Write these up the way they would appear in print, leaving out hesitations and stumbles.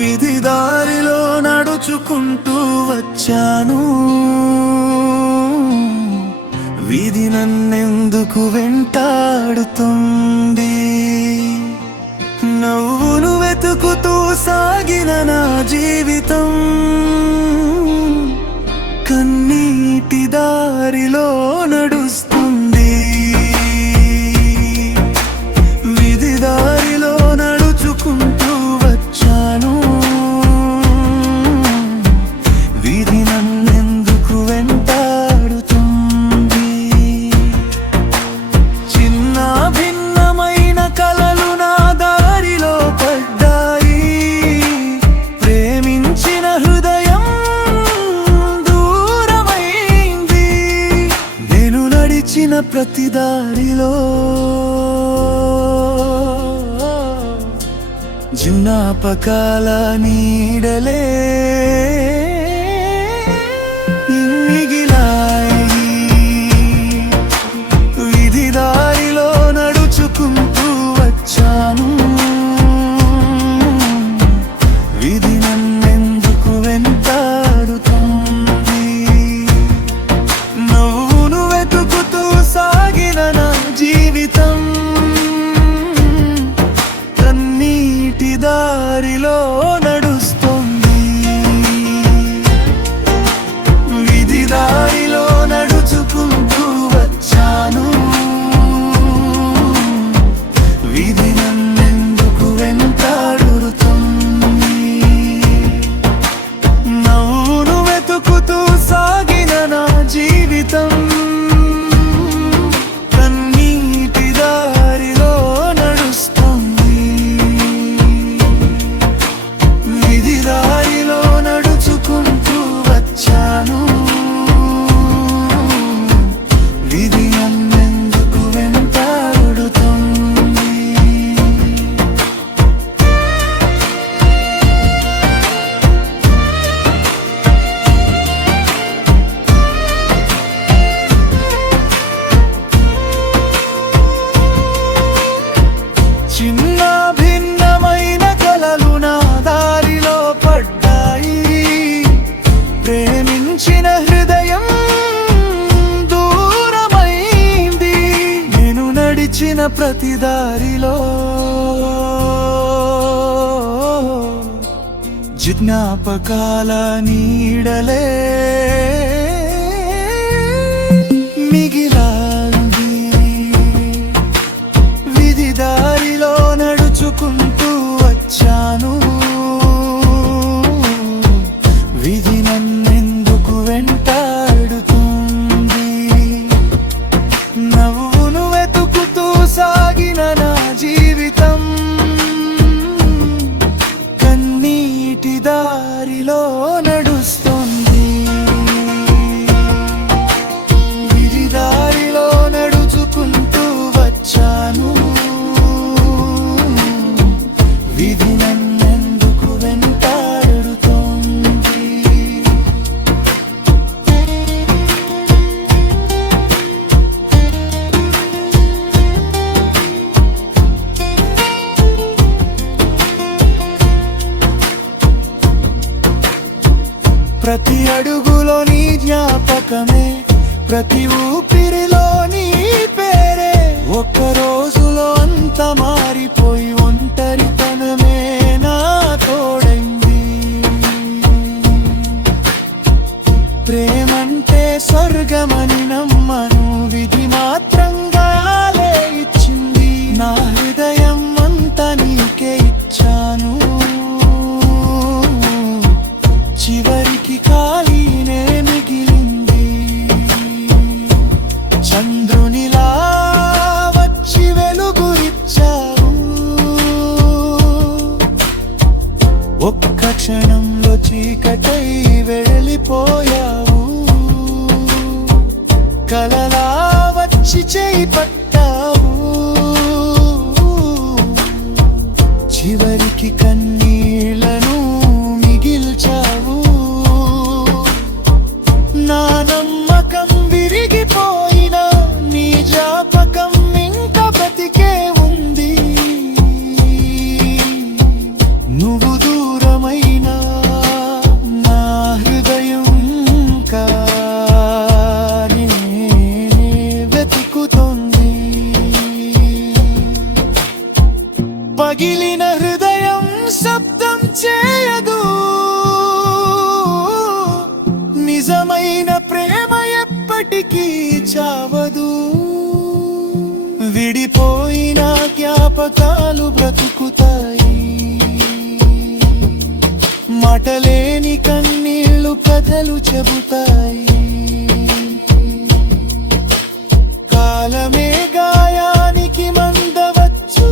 విధి దారిలో నడుచుకుంటూ వచ్చాను, విధి నన్నెందుకు వెంటాడుతుంది? నవ్వును వెతుకుతూ సాగిన నా జీవితం కన్నీటి దారిలో నడుస్తుంది. విధి దారిలో నడుచుకుంటూ వచ్చాను, విధి నన్నెందుకు వెంటాడుతుంది? చిన్న భిన్నమైన కలలు నా దారిలో పడ్డాయి, ప్రేమించిన హృదయం దూరమైంది. నేను నడిచిన ప్రతి దారిలో జ్ఞాపకాల నీడలే మిగిలాయి. విధి దారిలో నడుచుకుంటూ వచ్చాను, విధి నన్నెందుకు వెంటాడుతుంది? నవ్వును వెతుకుతూ సాగిన నా జీవితం కన్నీటి దారిలో నడుస్తుంది. విధి దారిలో నడుచుకుంటూ వచ్చాను, విధి నన్నెందుకు వెంటాడుతుంది? నవ్వును వెతుకుతూ సాగిన నా జీవితం కన్నీటి దారిలో నడుస్తుంది. విధి దారిలో నడుచుకుంటూ వచ్చాను, విధి నన్నెందుకు వెంటాడుతుంది? చిన్న భిన్నమైన కలలు నా దారిలో పడ్డాయి, ప్రేమించిన హృదయం దూరమైంది. నేను నడిచిన ప్రతి దారిలో జ్ఞాపకాల నీడలే మిగిలాయి. విధి దారిలో నడుచుకుంటూ వచ్చాను, విధి నన్నెందుకు వెంటాడుతుంది? నవ్వును వెతుకుతూ సాగిన నా జీవితం కన్నీటి దారిలో నడుస్తుంది. విధి దారిలో నడుచుకుంటూ వచ్చాను, విధి నన్నెందుకు వెంటాడుతుంది? ప్రతి అడుగులో నీ జ్ఞాపకమే, ప్రతి ఊపిరిలో నీ పేరే. ఒక్క రోజులో అంత మారిపోయి ఒంటరితనమే నా తోడైంది. ప్రేమంటే స్వర్గమని నమ్మను, విధి మాత్రం గాలే ఇచ్చింది. నా హృదయం అంతా నీకే ఇచ్చాను, చివరికి ఖాళీనే మిగిలింది. చంద్రునిలా వచ్చి వెలుగు ఇచ్చావు, ఒక్క క్షణంలో చీకటై వెళ్ళిపోయావు. కలలా వచ్చి చేయి పట్టావు, చివరికి కన్నీళ్లను మిగిల్చావు. నా నమ్మకం విరిగిపోయినా నీ జ్ఞాపకం ఇంకా బతికే ఉంది. నువ్వు దూరమై జ్ఞాపకాలు బ్రతుకుతాయి. మాటలేని కన్నీళ్లు కథలు చెబుతాయి. కాలమే గాయానికి మందవచ్చు,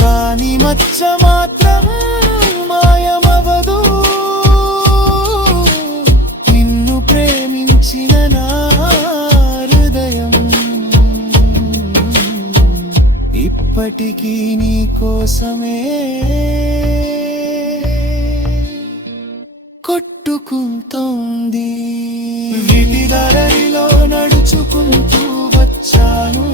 కాని మచ్చ మాత్రం మాయమవదు. నిన్ను ప్రేమించిన నా హృదయం ఇప్పటికీ నీ కోసమే కొట్టుకుంటోంది. విధి దారిలో నడుచుకుంటూ వచ్చాను,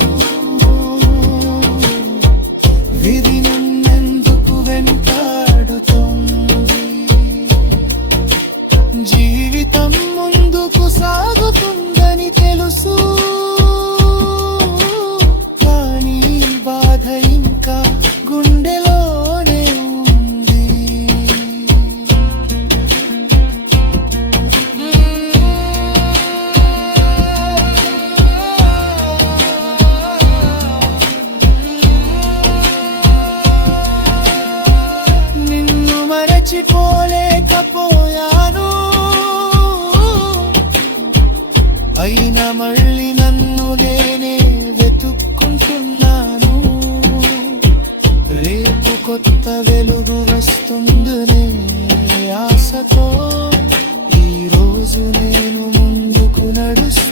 విధి నన్నెందుకు వెంటాడుతోంది. జీవితం ముందుకు సాగుతుందని తెలుసు, కానీ బాధ ఇంకా గుండెలోనే ఉంది. నిన్ను మరచిపోలేకపోయాను, అయినా మళ్ళీ నన్ను నేనే వెతుక్కుంటున్నాను. రేపు కొత్త వెలుగు వస్తుందనే ఆశతో ఈ రోజు నేను ముందుకు నడుస్తున్నాను.